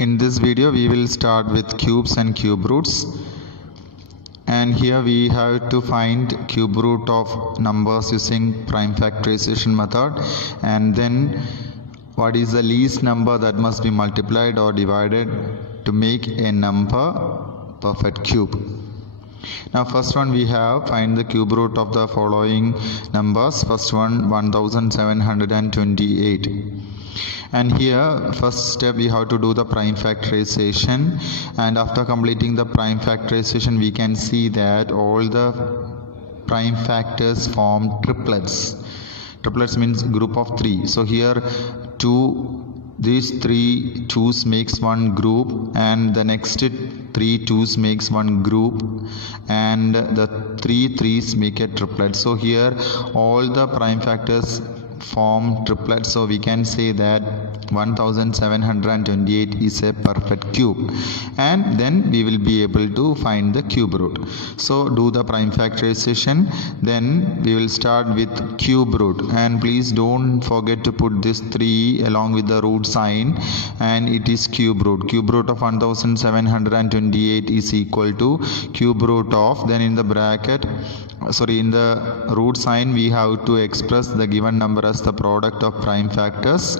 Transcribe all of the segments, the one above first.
In this video we will start with cubes and cube roots, and here we have to find cube root of numbers using prime factorization method, and then what is the least number that must be multiplied or divided to make a number perfect cube. Now first one we have find the cube root of the following numbers. First one 1728, and here first step we have to do the prime factorization, and after completing the prime factorization we can see that all the prime factors form triplets. Triplets means group of 3. So here these 3 2's makes one group, and the next 3 2's makes one group, and the 3 3's make a triplet. So here all the prime factors form triplets, so we can say that 1728 is a perfect cube, and then we will be able to find the cube root. So do the prime factorization, then we will start with cube root, and please don't forget to put this 3 along with the root sign, and it is cube root. Cube root of 1728 is equal to cube root of, then in the bracket, in the root sign we have to express the given number as the product of prime factors.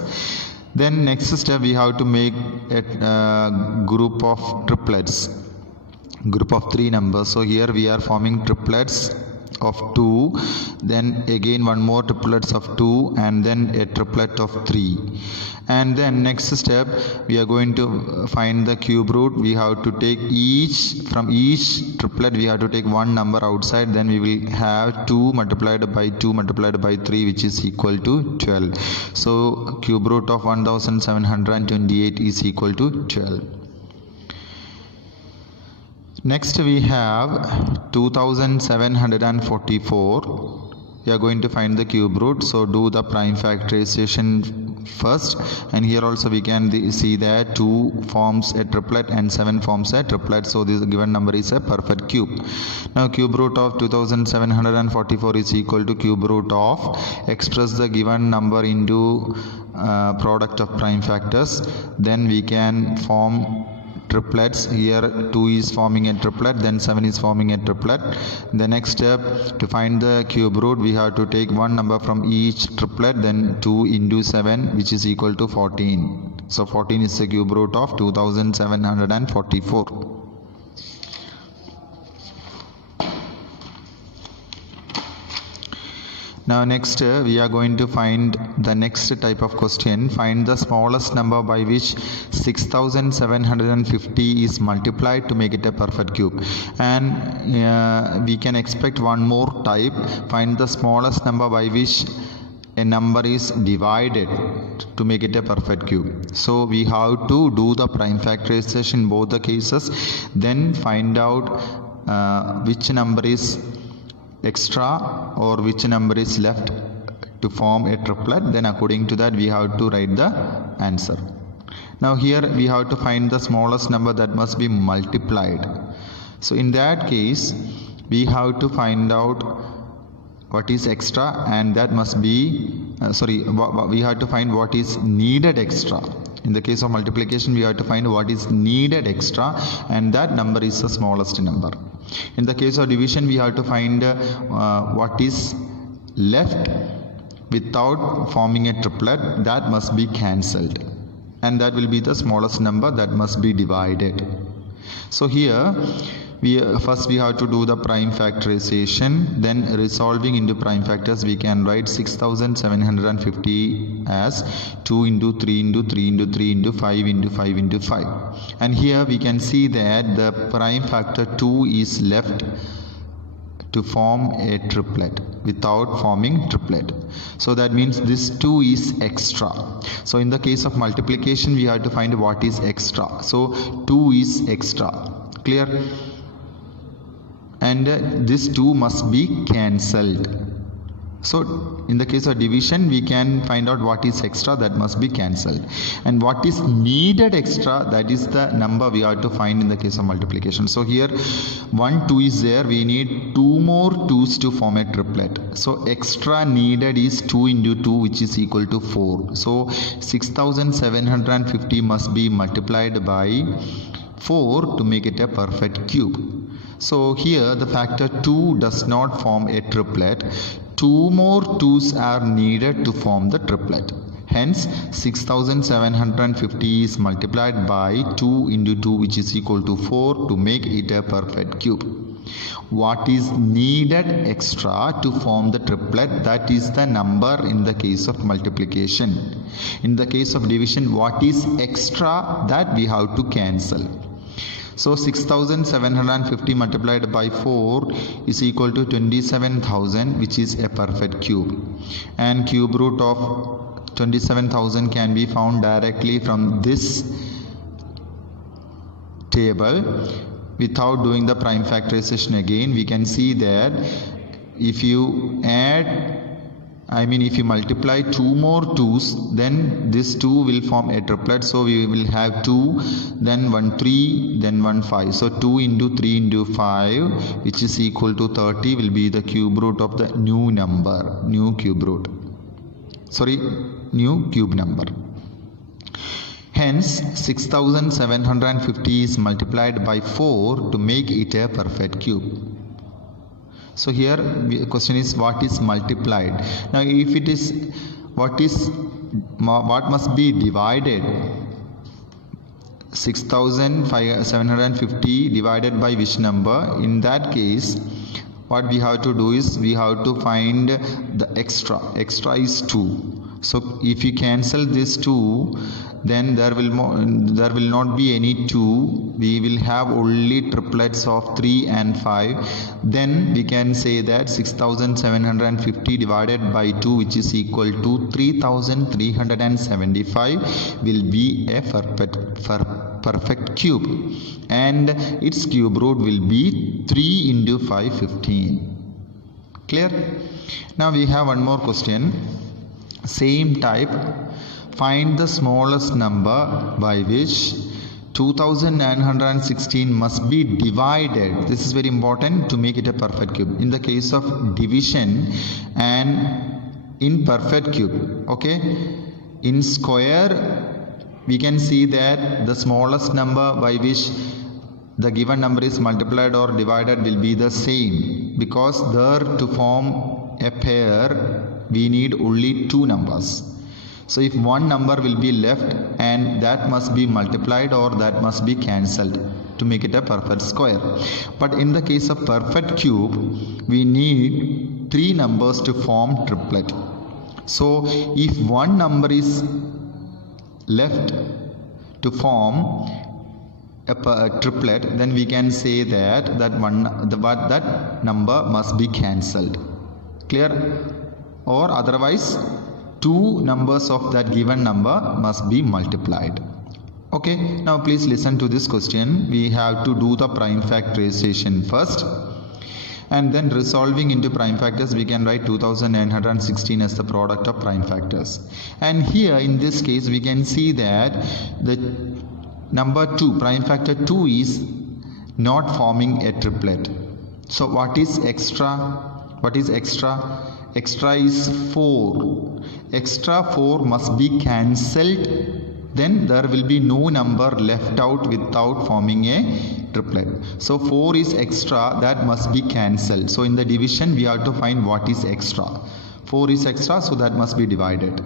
Then next step we have to make a group of triplets, group of 3 numbers. So here we are forming triplets of 2, then again one more triplets of 2, and then a triplet of 3. And then next step we are going to find the cube root. We have to take from each triplet we have to take one number outside, then we will have 2 multiplied by 2 multiplied by 3, which is equal to 12. So cube root of 1728 is equal to 12. Next we have 2744. We are going to find the cube root, so do the prime factorization first, and here also we can see that 2 forms a triplet and 7 forms a triplet, so this given number is a perfect cube. Now cube root of 2744 is equal to cube root of, express the given number into product of prime factors, then we can form triplets. Here 2 is forming a triplet, then 7 is forming a triplet. The next step, to find the cube root we have to take one number from each triplet, then 2 into 7, which is equal to 14. So 14 is the cube root of 2744. Now next we are going to find the next type of question. Find the smallest number by which 6750 is multiplied to make it a perfect cube. And we can expect one more type. Find the smallest number by which a number is divided to make it a perfect cube. So we have to do the prime factorization in both the cases, then find out which number is extra or which number is left to form a triplet, then according to that we have to write the answer. Now here we have to find the smallest number that must be multiplied. So in that case we have to find out what is extra, and that must be we have to find what is needed extra. In the case of multiplication we have to find what is needed extra, and that number is the smallest number. In the case of division we have to find what is left without forming a triplet, that must be cancelled, and that will be the smallest number that must be divided. So here first we have to do the prime factorization, then resolving into prime factors we can write 6750 as 2 into 3 into 3 into 3 into 5 into 5 into 5. And here we can see that the prime factor 2 is left to form a triplet without forming triplet. So that means this 2 is extra. So in the case of multiplication we have to find what is extra. So 2 is extra. Clear? And this 2 must be cancelled. So in the case of division, we can find out what is extra, that must be cancelled, and what is needed extra, that is the number we have to find in the case of multiplication. So here 1 2 is there, we need 2 more 2's to form a triplet. So extra needed is 2 into 2, which is equal to 4. So 6750 must be multiplied by 4 to make it a perfect cube. So here the factor 2 does not form a triplet. 2 more 2's are needed to form the triplet. Hence 6750 is multiplied by 2 into 2, which is equal to 4 to make it a perfect cube. What is needed extra to form the triplet, that is the number in the case of multiplication. In the case of division, what is extra, that we have to cancel. So 6750 multiplied by 4 is equal to 27,000, which is a perfect cube. And cube root of 27,000 can be found directly from this table. Without doing the prime factorization again, we can see that if you if you multiply 2 more 2's, then this 2 will form a triplet. So we will have 2, then 1 3, then 1 5. So 2 into 3 into 5, which is equal to 30, will be the cube root of the new number, new cube number. Hence 6750 is multiplied by 4 to make it a perfect cube. So here the question is, what is multiplied? Now if it is what must be divided? 6750 divided by which number? In that case, what we have to do is we have to find the extra. Extra is 2. So if you cancel this 2, then there will not be any 2. We will have only triplets of 3 and 5. Then we can say that 6750 divided by 2, which is equal to 3375, will be a perfect cube, and its cube root will be 3 into 5 15. Clear? Now we have one more question, same type. Find the smallest number by which 2916 must be divided. This is very important to make it a perfect cube. In the case of division and in perfect cube, okay, in square we can see that the smallest number by which the given number is multiplied or divided will be the same, because there to form a pair we need only 2 numbers. So if one number will be left, and that must be multiplied or that must be cancelled to make it a perfect square. But in the case of perfect cube, we need 3 numbers to form triplet. So if one number is left to form a triplet, then we can say that that number must be cancelled. Clear? Or otherwise 2 numbers of that given number must be multiplied. Okay, now please listen to this question. We have to do the prime factorization first, and then resolving into prime factors, we can write 2916 as the product of prime factors. And here in this case we can see that the number 2, prime factor 2, is not forming a triplet. So what is extra? What is extra? Extra is 4. Extra 4 must be cancelled, then there will be no number left out without forming a triplet. So 4 is extra, that must be cancelled. So in the division we have to find what is extra. 4 is extra, so that must be divided.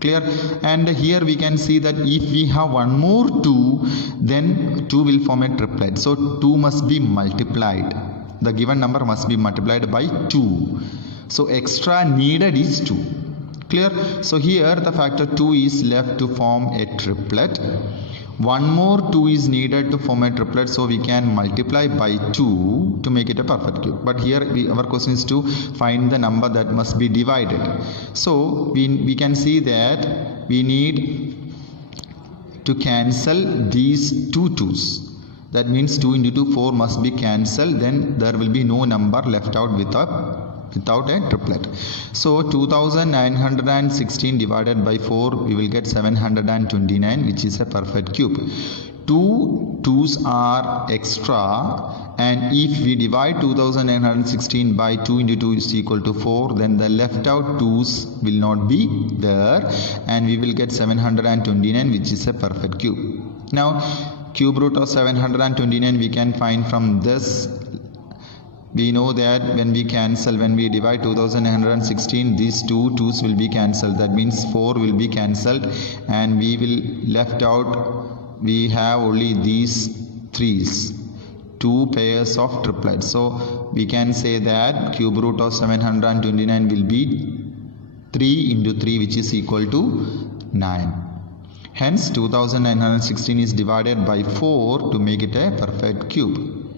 Clear? And here we can see that if we have one more 2, then 2 will form a triplet. So 2 must be multiplied. The given number must be multiplied by 2. So extra needed is 2. Clear? So here the factor 2 is left to form a triplet. One more 2 is needed to form a triplet, so we can multiply by 2 to make it a perfect cube. But here our question is to find the number that must be divided. So we can see that we need to cancel these 2 2's. That means 2 into 2, 4 must be cancelled, then there will be no number left out without a triplet. So 2916 divided by 4, we will get 729, which is a perfect cube. 2 2's are extra, and if we divide 2916 by 2 into 2 is equal to 4, then the left out 2's will not be there, and we will get 729, which is a perfect cube. Now cube root of 729 we can find from this. We know that when we divide 2916, these two 2's will be cancelled. That means 4 will be cancelled, and we will left out, we have only these 3's, 2 pairs of triplets. So we can say that cube root of 729 will be 3 into 3, which is equal to 9. Hence 2916 is divided by 4 to make it a perfect cube.